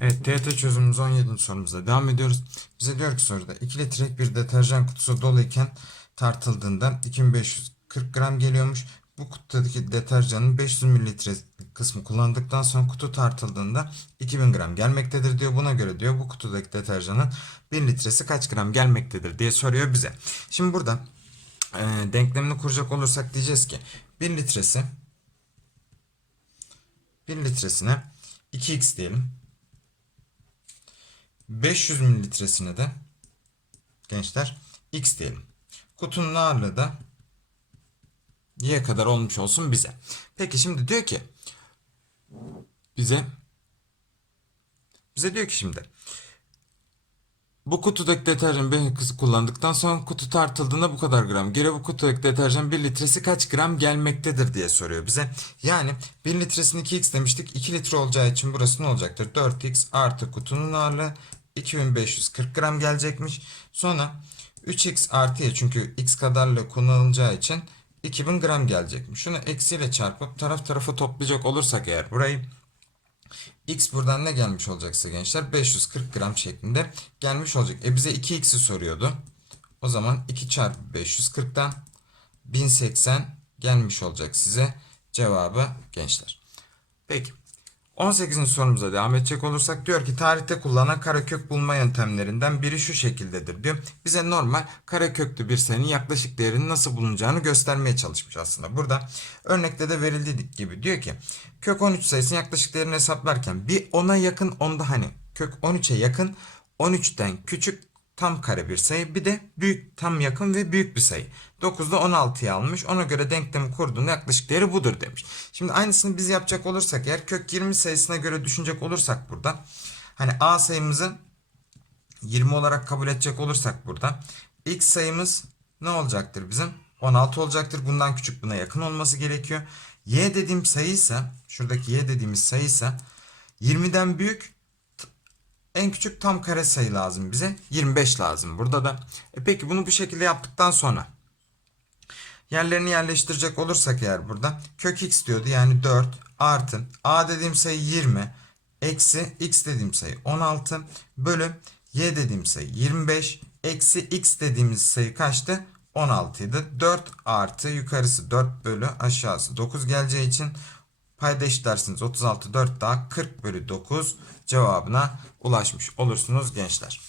Evet TYT çözümümüz 17. sorumuza devam ediyoruz. Bize diyor ki soruda 2 litrelik bir deterjan kutusu doluyken tartıldığında 2540 gram geliyormuş. Bu kutudaki deterjanın 500 mililitre kısmı kullandıktan sonra kutu tartıldığında 2000 gram gelmektedir diyor. Buna göre diyor bu kutudaki deterjanın 1 litresi kaç gram gelmektedir diye soruyor bize. Şimdi burada e, denklemini kuracak olursak diyeceğiz ki 1 litresi 1 litresine 2x diyelim. 500 mililitresine de gençler x diyelim. Kutunun ağırlığı da y kadar olmuş olsun bize. Peki şimdi diyor ki bize bize diyor ki şimdi bu kutudaki deterjan bir kullandıktan sonra kutu tartıldığında bu kadar gram. Geri bu kutudaki deterjan 1 litresi kaç gram gelmektedir diye soruyor bize. Yani 1 litresini 2x demiştik. 2 litre olacağı için burası ne olacaktır? 4x artı kutunun ağırlığı 2540 gram gelecekmiş. Sonra 3x artıya çünkü x kadarla kullanılacağı için 2000 gram gelecekmiş. Şunu eksiyle çarpıp taraf tarafa toplayacak olursak eğer burayı X buradan ne gelmiş olacaksa gençler 540 gram şeklinde gelmiş olacak. E bize 2x'i soruyordu. O zaman 2 çarpı 540'dan 1080 gelmiş olacak size cevabı gençler. Peki 18. sorumuza devam edecek olursak diyor ki tarihte kullanılan karekök bulma yöntemlerinden biri şu şekildedir diyor. Bize normal kareköklü bir sayının yaklaşık değerinin nasıl bulunacağını göstermeye çalışmış aslında. Burada örnekte de verildiği gibi diyor ki kök 13 sayısının yaklaşık değerini hesaplarken bir 10'a yakın onda hani kök 13'e yakın 13'ten küçük tam kare bir sayı bir de büyük tam yakın ve büyük bir sayı. 9'da 16'yı almış. Ona göre denklemi kurduğunda yaklaşık değeri budur demiş. Şimdi aynısını biz yapacak olursak eğer kök 20 sayısına göre düşünecek olursak burada hani a sayımızı 20 olarak kabul edecek olursak burada x sayımız ne olacaktır bizim? 16 olacaktır. Bundan küçük buna yakın olması gerekiyor. y dediğim sayıysa şuradaki y dediğimiz sayıysa 20'den büyük en küçük tam kare sayı lazım bize. 25 lazım burada da. E peki bunu bu şekilde yaptıktan sonra yerlerini yerleştirecek olursak eğer burada kök x diyordu yani 4 artı a dediğim sayı 20 eksi x dediğim sayı 16 bölü y dediğim sayı 25 eksi x dediğimiz sayı kaçtı? 16 idi. 4 artı yukarısı 4 bölü aşağısı 9 geleceği için payda eşitlersiniz. 36 4 daha 40 bölü 9 cevabına ulaşmış olursunuz gençler.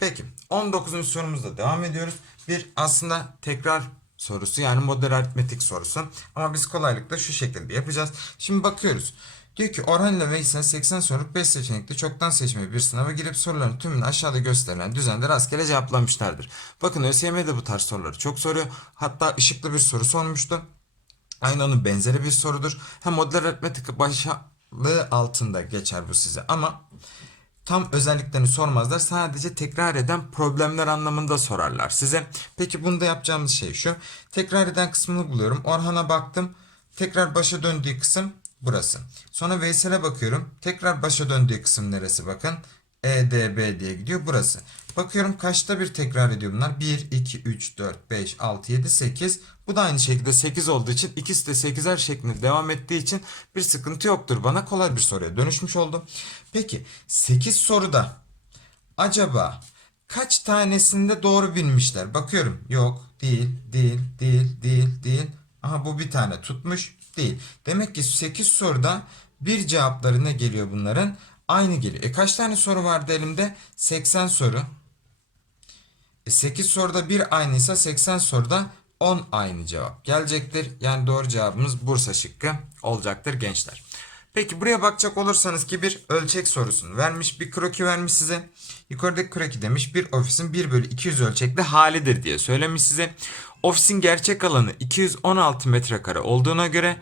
Peki 19. sorumuzda devam ediyoruz. Bir aslında tekrar sorusu yani model aritmetik sorusu. Ama biz kolaylıkla şu şekilde yapacağız. Şimdi bakıyoruz. Diyor ki Orhan ile Veysel 80 soruluk 5 seçenekli çoktan seçmeli bir sınava girip soruların tümünü aşağıda gösterilen düzende rastgele cevaplamışlardır. Bakın ÖSYM de bu tarz soruları çok soruyor. Hatta ışıklı bir soru sormuştu. Aynı onun benzeri bir sorudur. Hem model aritmetik başlığı altında geçer bu size ama tam özelliklerini sormazlar. Sadece tekrar eden problemler anlamında sorarlar size. Peki bunda yapacağımız şey şu. Tekrar eden kısmını buluyorum. Orhan'a baktım. Tekrar başa döndüğü kısım burası. Sonra Veysel'e bakıyorum. Tekrar başa döndüğü kısım neresi bakın. E, D, B diye gidiyor burası. Bakıyorum kaçta bir tekrar ediyor bunlar? 1, 2, 3, 4, 5, 6, 7, 8. Bu da aynı şekilde 8 olduğu için ikisi de 8'er şeklinde devam ettiği için bir sıkıntı yoktur. Bana kolay bir soruya dönüşmüş oldu. Peki 8 soruda acaba kaç tanesinde doğru bilmişler? Bakıyorum. Yok, değil, değil, değil, değil, değil. Aha bu bir tane tutmuş. Değil. Demek ki 8 soruda bir cevapları ne geliyor bunların? Aynı geliyor. E kaç tane soru vardı elimde? 80 soru. E 8 soruda bir aynıysa 80 soruda 10 aynı cevap gelecektir. Yani doğru cevabımız Bursa şıkkı olacaktır gençler. Peki buraya bakacak olursanız ki bir ölçek sorusunu vermiş. Bir kroki vermiş size. Yukarıdaki kroki demiş bir ofisin 1 bölü 200 ölçekli halidir diye söylemiş size. Ofisin gerçek alanı 216 metrekare olduğuna göre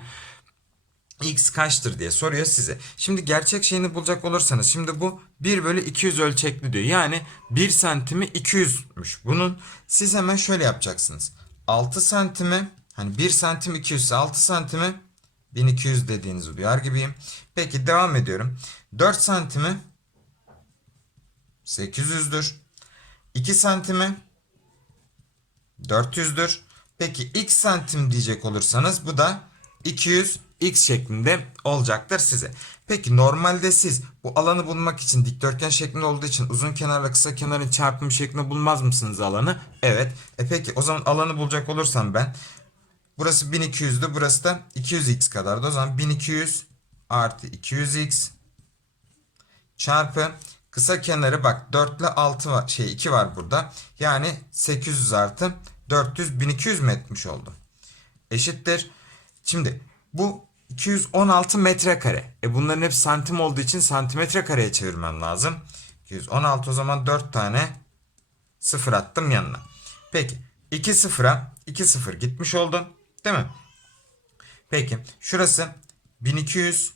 x kaçtır diye soruyor size. Şimdi gerçek şeyini bulacak olursanız şimdi bu 1 bölü 200 ölçekli diyor. Yani 1 santimi 200'müş bunun. Siz hemen şöyle yapacaksınız. 6 santimi hani 1 santim 200 ise 6 santimi 1200 dediğinizi duyar gibiyim. Peki devam ediyorum. 4 santimi 800'dür. 2 santimi 400'dür. Peki x santim diyecek olursanız bu da 200 x şeklinde olacaktır size. Peki normalde siz bu alanı bulmak için dikdörtgen şeklinde olduğu için uzun kenarla kısa kenarın çarpımı şeklinde bulmaz mısınız alanı? Evet. E peki o zaman alanı bulacak olursam ben burası 1200'dü burası da 200x kadardı. O zaman 1200 artı 200x çarpı kısa kenarı bak 4 ile 6 var, şey 2 var burada. Yani 800 artı 400 1200 mi etmiş oldu? Eşittir. Şimdi bu 216 metrekare. E bunların hep santim olduğu için santimetre kareye çevirmem lazım. 216 o zaman 4 tane sıfır attım yanına. Peki 2 sıfıra 2 sıfır gitmiş oldu. Değil mi? Peki şurası 1200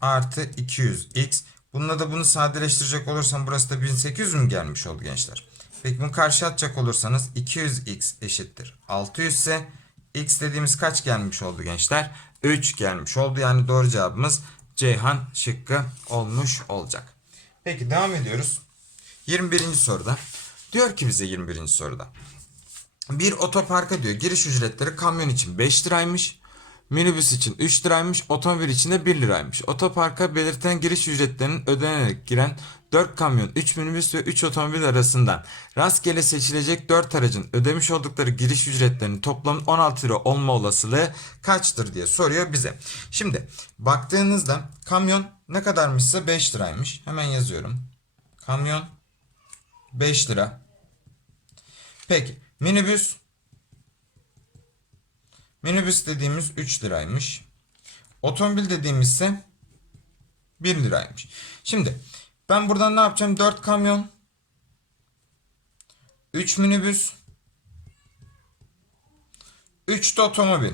artı 200x. Bununla da bunu sadeleştirecek olursam burası da 1800 mü gelmiş oldu gençler? Peki bunu karşı atacak olursanız 200x eşittir. 600 ise x dediğimiz kaç gelmiş oldu gençler? 3 gelmiş oldu. Yani doğru cevabımız Ceyhan şıkkı olmuş olacak. Peki devam ediyoruz. 21. soruda. Diyor ki bize 21. soruda. Bir otoparka diyor giriş ücretleri kamyon için 5 liraymış. Minibüs için 3 liraymış, otomobil için de 1 liraymış. Otoparka belirten giriş ücretlerinin ödenerek giren 4 kamyon, 3 minibüs ve 3 otomobil arasından rastgele seçilecek 4 aracın ödemiş oldukları giriş ücretlerinin toplam 16 lira olma olasılığı kaçtır diye soruyor bize. Şimdi baktığınızda kamyon ne kadarmışsa 5 liraymış. Hemen yazıyorum. Kamyon 5 lira. Peki minibüs Minibüs dediğimiz 3 liraymış. Otomobil dediğimiz ise 1 liraymış. Şimdi ben buradan ne yapacağım? 4 kamyon 3 minibüs 3 de otomobil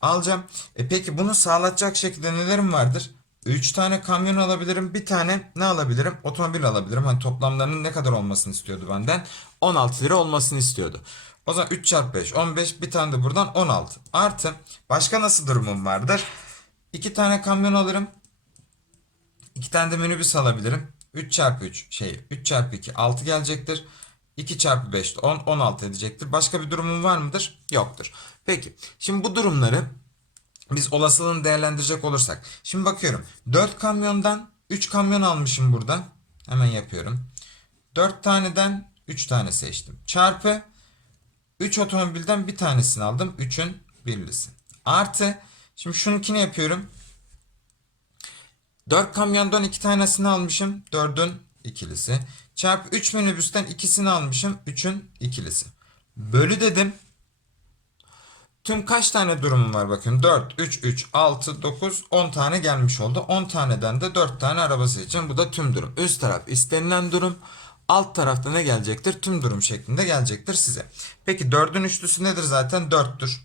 alacağım. E peki bunu sağlatacak şekilde nelerim vardır? 3 tane kamyon alabilirim. Bir tane ne alabilirim? Otomobil alabilirim. Hani toplamlarının ne kadar olmasını istiyordu benden? 16 lira olmasını istiyordu. O zaman 3 çarpı 5 15 bir tane de buradan 16. Artı başka nasıl durumum vardır? 2 tane kamyon alırım. 2 tane de minibüs alabilirim. 3 çarpı 3 şey 3 çarpı 2 6 gelecektir. 2 çarpı 5 de 10 16 edecektir. Başka bir durumum var mıdır? Yoktur. Peki şimdi bu durumları biz olasılığını değerlendirecek olursak. Şimdi bakıyorum 4 kamyondan 3 kamyon almışım burada. Hemen yapıyorum. 4 taneden 3 tane seçtim. Çarpı 3 otomobilden bir tanesini aldım. 3'ün birlisi. Artı şimdi şununkini yapıyorum. 4 kamyondan 2 tanesini almışım. 4'ün ikilisi. Çarpı 3 minibüsten ikisini almışım. 3'ün ikilisi. Bölü dedim. Tüm kaç tane durumum var bakın. 4, 3, 3, 6, 9, 10 tane gelmiş oldu. 10 taneden de 4 tane arabası için bu da tüm durum. Üst taraf istenilen durum. Alt tarafta ne gelecektir? Tüm durum şeklinde gelecektir size. Peki 4'ün üçlüsü nedir zaten? 4'tür.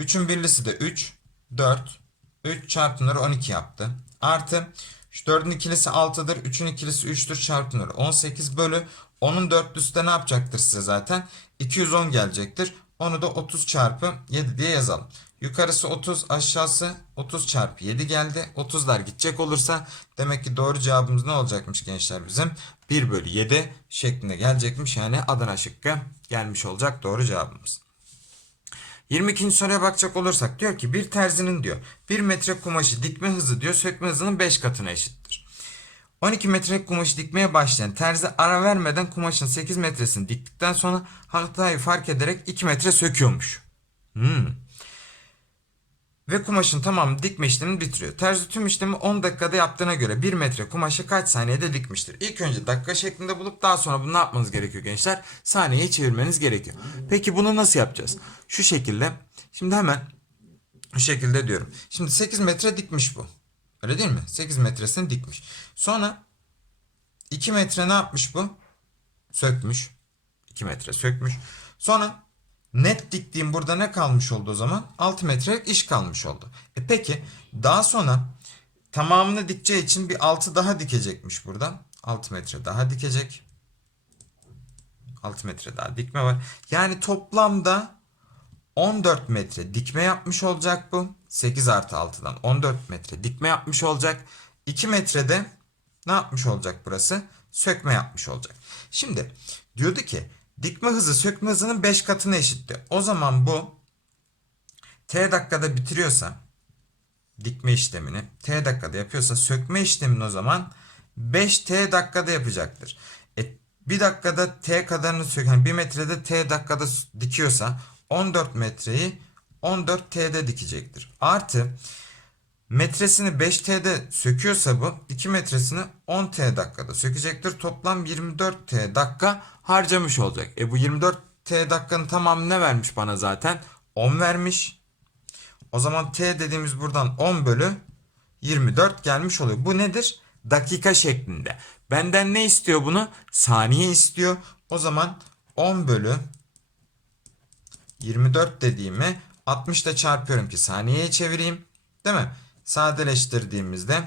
3'ün birlisi de 3. 4. 3 çarpımları 12 yaptı. Artı şu 4'ün ikilisi 6'dır. 3'ün ikilisi 3'tür çarpımları 18 bölü. 10'un dörtlüsü de ne yapacaktır size zaten? 210 gelecektir. Onu da 30 çarpı 7 diye yazalım. Yukarısı 30 aşağısı 30 çarpı 7 geldi. 30'lar gidecek olursa demek ki doğru cevabımız ne olacakmış gençler bizim? 1 bölü 7 şeklinde gelecekmiş. Yani Adana şıkkı gelmiş olacak doğru cevabımız. 22. soruya bakacak olursak diyor ki bir terzinin diyor 1 metre kumaşı dikme hızı diyor sökme hızının 5 katına eşittir. 12 metre kumaşı dikmeye başlayan terzi ara vermeden kumaşın 8 metresini diktikten sonra hatayı fark ederek 2 metre söküyormuş. Hmm. Ve kumaşın tamamı dikme işlemini bitiriyor. Terzi tüm işlemi 10 dakikada yaptığına göre 1 metre kumaşı kaç saniyede dikmiştir? İlk önce dakika şeklinde bulup daha sonra bunu ne yapmanız gerekiyor gençler? Saniyeye çevirmeniz gerekiyor. Peki bunu nasıl yapacağız? Şu şekilde. Şimdi hemen şu şekilde diyorum. Şimdi 8 metre dikmiş bu. Öyle değil mi? 8 metresini dikmiş. Sonra 2 metre ne yapmış bu? Sökmüş. 2 metre sökmüş. Sonra net diktiğim burada ne kalmış oldu o zaman? 6 metrelik iş kalmış oldu. E peki daha sonra tamamını dikeceği için bir 6 daha dikecekmiş burada. 6 metre daha dikecek. 6 metre daha dikme var. Yani toplamda 14 metre dikme yapmış olacak bu. 8 artı 6'dan 14 metre dikme yapmış olacak. 2 metrede ne yapmış olacak burası? Sökme yapmış olacak. Şimdi diyordu ki dikme hızı sökme hızının 5 katına eşitti. O zaman bu T dakikada bitiriyorsa dikme işlemini T dakikada yapıyorsa sökme işlemini o zaman 5T dakikada yapacaktır. E, bir dakikada T kadarını sök, yani bir metrede T dakikada dikiyorsa 14 metreyi 14 T'de dikecektir. Artı metresini 5T'de söküyorsa bu 2 metresini 10 T dakikada sökecektir. Toplam 24 T dakika harcamış olacak. E bu 24 T dakikanın tamamı ne vermiş bana zaten? 10 vermiş. O zaman T dediğimiz buradan 10 bölü 24 gelmiş oluyor. Bu nedir? Dakika şeklinde. Benden ne istiyor bunu? Saniye istiyor. O zaman 10 bölü 24 dediğimi 60 ile çarpıyorum ki saniyeye çevireyim. Değil mi? Sadeleştirdiğimizde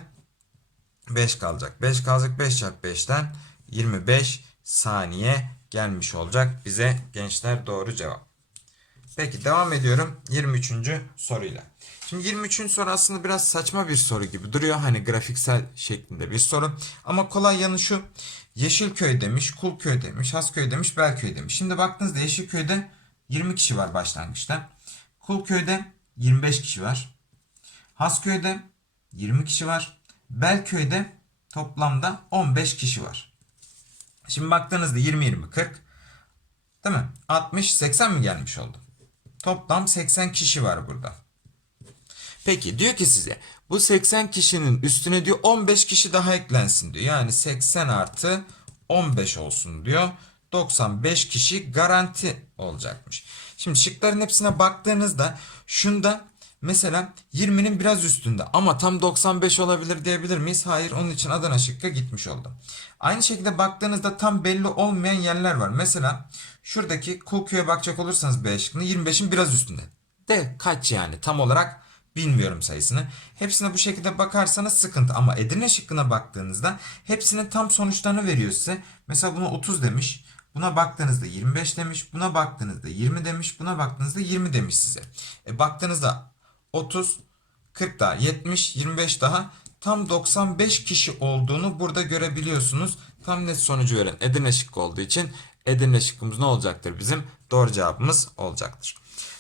5 kalacak. 5 kalacak 5 çarpı 5'ten 25 saniye gelmiş olacak bize gençler doğru cevap. Peki devam ediyorum 23. soruyla. Şimdi 23. soru aslında biraz saçma bir soru gibi duruyor. Hani grafiksel şeklinde bir soru. Ama kolay yanı şu. Yeşilköy demiş, Kulköy demiş, Hasköy demiş, Belköy demiş. Şimdi baktığınızda Yeşilköy'de 20 kişi var başlangıçta. Kulköy'de 25 kişi var. Hasköy'de 20 kişi var. Belköy'de toplamda 15 kişi var. Şimdi baktığınızda 20 20 40 değil mi? 60 80 mi gelmiş oldu? Toplam 80 kişi var burada. Peki diyor ki size bu 80 kişinin üstüne diyor 15 kişi daha eklensin diyor. Yani 80 artı 15 olsun diyor. 95 kişi garanti olacakmış. Şimdi şıkların hepsine baktığınızda şunda mesela 20'nin biraz üstünde ama tam 95 olabilir diyebilir miyiz? Hayır onun için Adana şıkkı gitmiş oldu. Aynı şekilde baktığınızda tam belli olmayan yerler var. Mesela şuradaki Kulköy'e bakacak olursanız B şıkkında 25'in biraz üstünde. De kaç yani tam olarak bilmiyorum sayısını. Hepsine bu şekilde bakarsanız sıkıntı ama Edirne şıkkına baktığınızda hepsinin tam sonuçlarını veriyor size. Mesela buna 30 demiş. Buna baktığınızda 25 demiş. Buna baktığınızda 20 demiş. Buna baktığınızda 20 demiş size. E baktığınızda 30, 40 daha 70, 25 daha tam 95 kişi olduğunu burada görebiliyorsunuz. Tam net sonucu veren Edirne şıkkı olduğu için Edirne şıkkımız ne olacaktır bizim? Doğru cevabımız olacaktır.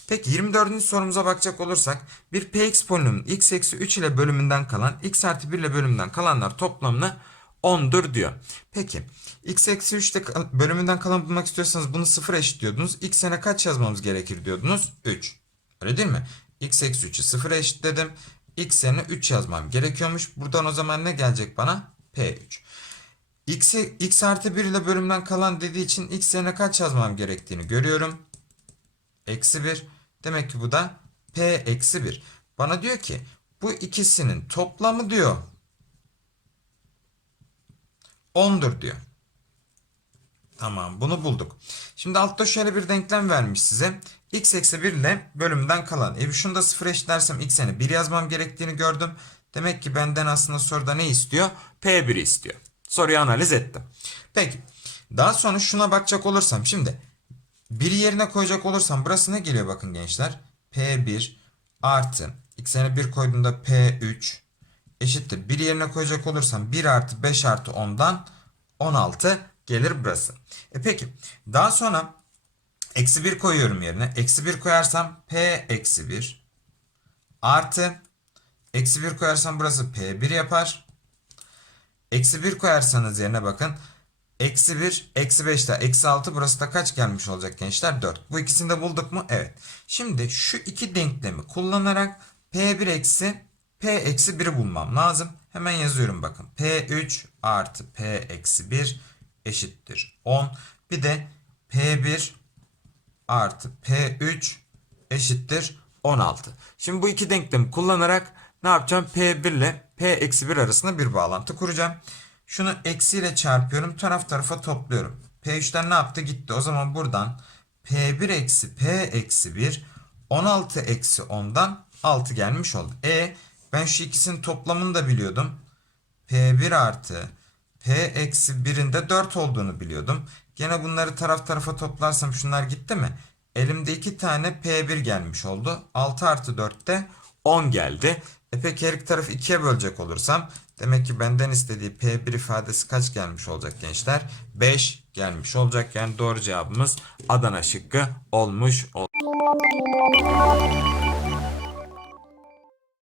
Peki 24. sorumuza bakacak olursak bir px polinominin x eksi 3 ile bölümünden kalan x artı 1 ile bölümünden kalanlar toplamını 10'dur diyor. Peki x eksi 3 ile bölümünden kalan bulmak istiyorsanız bunu 0 eşitliyordunuz. x'e kaç yazmamız gerekir diyordunuz? 3. Öyle değil mi? x eksi 3'ü 0 eşitledim. x yerine 3 yazmam gerekiyormuş. Buradan o zaman ne gelecek bana? p3. X'e, x artı 1 ile bölümden kalan dediği için x yerine kaç yazmam gerektiğini görüyorum. Eksi 1. Demek ki bu da p eksi 1. Bana diyor ki bu ikisinin toplamı diyor 10'dur diyor. Tamam bunu bulduk. Şimdi altta şöyle bir denklem vermiş size. x eksi 1 ile bölümden kalan. E şunu da 0 eşitlersem x'e 1 yazmam gerektiğini gördüm. Demek ki benden aslında soruda ne istiyor? P1 istiyor. Soruyu analiz ettim. Peki. Daha sonra şuna bakacak olursam şimdi bir yerine koyacak olursam burası ne geliyor bakın gençler. P1 artı x'e 1 koyduğumda P3 eşittir. Bir yerine koyacak olursam 1 artı 5 artı 10'dan 16 gelir burası. E peki daha sonra eksi 1 koyuyorum yerine. Eksi 1 koyarsam P eksi 1 artı eksi 1 koyarsam burası P1 yapar. Eksi 1 koyarsanız yerine bakın. Eksi 1, eksi 5 daha eksi 6 burası da kaç gelmiş olacak gençler? 4. Bu ikisini de bulduk mu? Evet. Şimdi şu iki denklemi kullanarak P1 eksi P eksi 1'i bulmam lazım. Hemen yazıyorum bakın. P3 artı P eksi 1 eşittir 10. Bir de P1 artı P3 eşittir 16. Şimdi bu iki denklemi kullanarak ne yapacağım? P1 ile P eksi 1 arasında bir bağlantı kuracağım. Şunu eksiyle çarpıyorum. Taraf tarafa topluyorum. P3'ten ne yaptı? Gitti. O zaman buradan P1 eksi P eksi 1 16 eksi 10'dan 6 gelmiş oldu. E ben şu ikisinin toplamını da biliyordum. P1 artı P eksi 1'in de 4 olduğunu biliyordum. Gene bunları taraf tarafa toplarsam şunlar gitti mi? Elimde 2 tane P1 gelmiş oldu. 6 artı 4 de 10 geldi. E peki her iki tarafı 2'ye bölecek olursam demek ki benden istediği P1 ifadesi kaç gelmiş olacak gençler? 5 gelmiş olacak. Yani doğru cevabımız Adana şıkkı olmuş olacak.